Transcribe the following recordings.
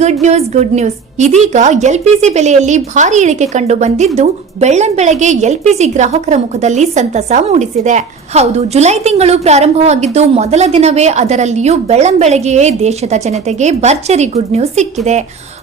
Good news ಇದೀಗ LPG ಬೆಲೆಯಲ್ಲಿ ಭಾರಿ ಇಳಿಕೆ ಕಂಡು ಬಂದಿದ್ದು ಬೆಳ್ಳಂಬೆಳಗ್ಗೆ ಎಲ್ಪಿಜಿ ಗ್ರಾಹಕರ ಮುಖದಲ್ಲಿ ಸಂತಸ ಮೂಡಿಸಿದೆ. ಹೌದು, ಜುಲೈ ತಿಂಗಳು ಪ್ರಾರಂಭವಾಗಿದ್ದು ಮೊದಲ ದಿನವೇ ಅದರಲ್ಲಿಯೂ ಬೆಳ್ಳಂಬೆಳಗ್ಗೆಯೇ ದೇಶದ ಜನತೆಗೆ ಭರ್ಜರಿ ಗುಡ್ ನ್ಯೂಸ್ ಸಿಕ್ಕಿದೆ.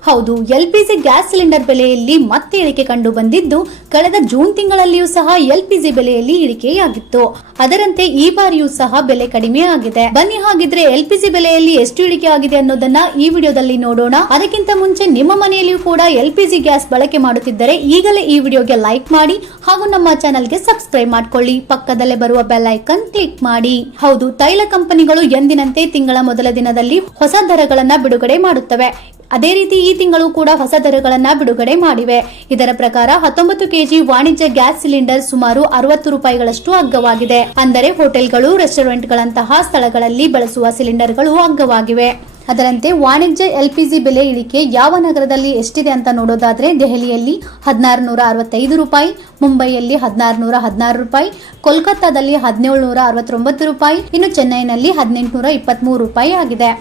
ಹೌದು, ಎಲ್ಪಿಜಿ ಗ್ಯಾಸ್ ಸಿಲಿಂಡರ್ ಬೆಲೆಯಲ್ಲಿ ಮತ್ತೆ ಇಳಿಕೆ ಕಂಡು ಬಂದಿದ್ದು ಕಳೆದ ಜೂನ್ ತಿಂಗಳಲ್ಲಿಯೂ ಸಹ ಎಲ್ಪಿಜಿ ಬೆಲೆಯಲ್ಲಿ ಇಳಿಕೆಯಾಗಿತ್ತು. ಅದರಂತೆ ಈ ಬಾರಿಯೂ ಸಹ ಬೆಲೆ ಕಡಿಮೆ ಆಗಿದೆ. ಬನ್ನಿ ಹಾಗಿದ್ರೆ ಎಲ್ಪಿಜಿ ಬೆಲೆಯಲ್ಲಿ ಎಷ್ಟು ಇಳಿಕೆ ಆಗಿದೆ ಅನ್ನೋದನ್ನ ಈ ವಿಡಿಯೋದಲ್ಲಿ ನೋಡೋಣ. ಅದಕ್ಕಿಂತ ಮುಂಚೆ ನಿಮ್ಮ ಮನೆಯಲ್ಲಿಯೂ ಕೂಡ ಎಲ್ಪಿಜಿ ಗ್ಯಾಸ್ ಬಳಕೆ ಮಾಡುತ್ತಿದ್ದರೆ ಈಗಲೇ ಈ ವಿಡಿಯೋಗೆ ಲೈಕ್ ಮಾಡಿ ಹಾಗೂ ನಮ್ಮ ಚಾನೆಲ್ಗೆ ಸಬ್ಸ್ಕ್ರೈಬ್ ಮಾಡ್ಕೊಳ್ಳಿ. ಪಕ್ಕದಲ್ಲೇ ಬರುವ ಬೆಲ್ ಐಕಾನ್ ಕ್ಲಿಕ್ ಮಾಡಿ. ಹೌದು, ತೈಲ ಕಂಪನಿಗಳು ಎಂದಿನಂತೆ ತಿಂಗಳ ಮೊದಲ ದಿನದಲ್ಲಿ ಹೊಸ ದರಗಳನ್ನ ಬಿಡುಗಡೆ ಮಾಡುತ್ತವೆ. ಅದೇ ರೀತಿ ಈ ತಿಂಗಳು ಕೂಡ ಹೊಸ ದರಗಳನ್ನ ಬಿಡುಗಡೆ ಮಾಡಿವೆ. ಇದರ ಪ್ರಕಾರ 19 ಕೆಜಿ ವಾಣಿಜ್ಯ ಗ್ಯಾಸ್ ಸಿಲಿಂಡರ್ ಸುಮಾರು 60 ರೂಪಾಯಿಗಳಷ್ಟು ಅಗ್ಗವಾಗಿದೆ. ಅಂದರೆ ಹೋಟೆಲ್ಗಳು, ರೆಸ್ಟೋರೆಂಟ್ಗಳಂತಹ ಸ್ಥಳಗಳಲ್ಲಿ ಬಳಸುವ ಸಿಲಿಂಡರ್ಗಳು ಅಗ್ಗವಾಗಿವೆ. ಅದರಂತೆ ವಾಣಿಜ್ಯ ಎಲ್ಪಿಜಿ ಬೆಲೆ ಇಳಿಕೆ ಯಾವ ನಗರದಲ್ಲಿ ಎಷ್ಟಿದೆ ಅಂತ ನೋಡೋದಾದ್ರೆ ದೆಹಲಿಯಲ್ಲಿ 1665 ರೂಪಾಯಿ, ಮುಂಬೈಯಲ್ಲಿ 1616 ರೂಪಾಯಿ, ಕೋಲ್ಕತ್ತಾದಲ್ಲಿ 1769 ರೂಪಾಯಿ, ಇನ್ನು ಚೆನ್ನೈನಲ್ಲಿ 1823 ರೂಪಾಯಿ ಆಗಿದೆ.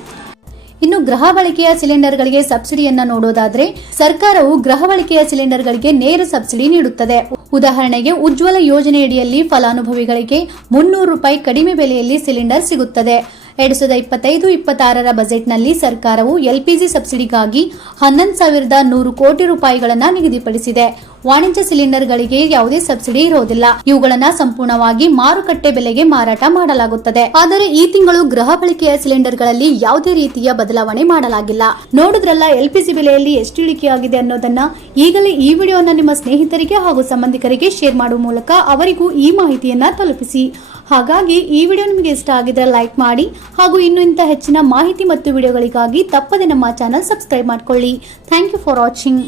ಇನ್ನು ಗೃಹ ಬಳಕೆಯ ಸಿಲಿಂಡರ್ಗಳಿಗೆ ಸಬ್ಸಿಡಿಯನ್ನ ನೋಡೋದಾದ್ರೆ ಸರ್ಕಾರವು ಗೃಹ ಬಳಕೆಯ ಸಿಲಿಂಡರ್ಗಳಿಗೆ ನೇರ ಸಬ್ಸಿಡಿ ನೀಡುತ್ತದೆ. ಉದಾಹರಣೆಗೆ ಉಜ್ವಲ ಯೋಜನೆಯಡಿಯಲ್ಲಿ ಫಲಾನುಭವಿಗಳಿಗೆ 300 ರೂಪಾಯಿ ಕಡಿಮೆ ಬೆಲೆಯಲ್ಲಿ ಸಿಲಿಂಡರ್ ಸಿಗುತ್ತದೆ. 2025-26ರ ಬಜೆಟ್ನಲ್ಲಿ ಸರ್ಕಾರವು ಎಲ್ಪಿಜಿ ಸಬ್ಸಿಡಿಗಾಗಿ 11,100 ಕೋಟಿ ರೂಪಾಯಿಗಳನ್ನ ನಿಗದಿಪಡಿಸಿದೆ. ವಾಣಿಜ್ಯ ಸಿಲಿಂಡರ್ಗಳಿಗೆ ಯಾವುದೇ ಸಬ್ಸಿಡಿ ಇರೋದಿಲ್ಲ. ಇವುಗಳನ್ನ ಸಂಪೂರ್ಣವಾಗಿ ಮಾರುಕಟ್ಟೆ ಬೆಲೆಗೆ ಮಾರಾಟ ಮಾಡಲಾಗುತ್ತದೆ. ಆದರೆ ಈ ತಿಂಗಳು ಗೃಹ ಬಳಕೆಯ ಸಿಲಿಂಡರ್ಗಳಲ್ಲಿ ಯಾವುದೇ ರೀತಿಯ ಬದಲಾವಣೆ ಮಾಡಲಾಗಿಲ್ಲ. ನೋಡಿದ್ರಲ್ಲ ಎಲ್ಪಿಜಿ ಬೆಲೆಯಲ್ಲಿ ಎಷ್ಟು ಇಳಿಕೆಯಾಗಿದೆ ಅನ್ನೋದನ್ನ. ಈಗಲೇ ಈ ವಿಡಿಯೋನ ನಿಮ್ಮ ಸ್ನೇಹಿತರಿಗೆ ಹಾಗೂ ಸಂಬಂಧಿಕರಿಗೆ ಶೇರ್ ಮಾಡುವ ಮೂಲಕ ಅವರಿಗೂ ಈ ಮಾಹಿತಿಯನ್ನ ತಲುಪಿಸಿ. ಹಾಗಾಗಿ ಈ ವಿಡಿಯೋ ನಿಮಗೆ ಇಷ್ಟ ಆಗಿದ್ರೆ ಲೈಕ್ ಮಾಡಿ ಹಾಗೂ ಇನ್ನೂ ಇಂಥ ಹೆಚ್ಚಿನ ಮಾಹಿತಿ ಮತ್ತು ವಿಡಿಯೋಗಳಿಗಾಗಿ ತಪ್ಪದೆ ನಮ್ಮ ಚಾನೆಲ್ ಸಬ್ಸ್ಕ್ರೈಬ್ ಮಾಡ್ಕೊಳ್ಳಿ. Thank you for watching.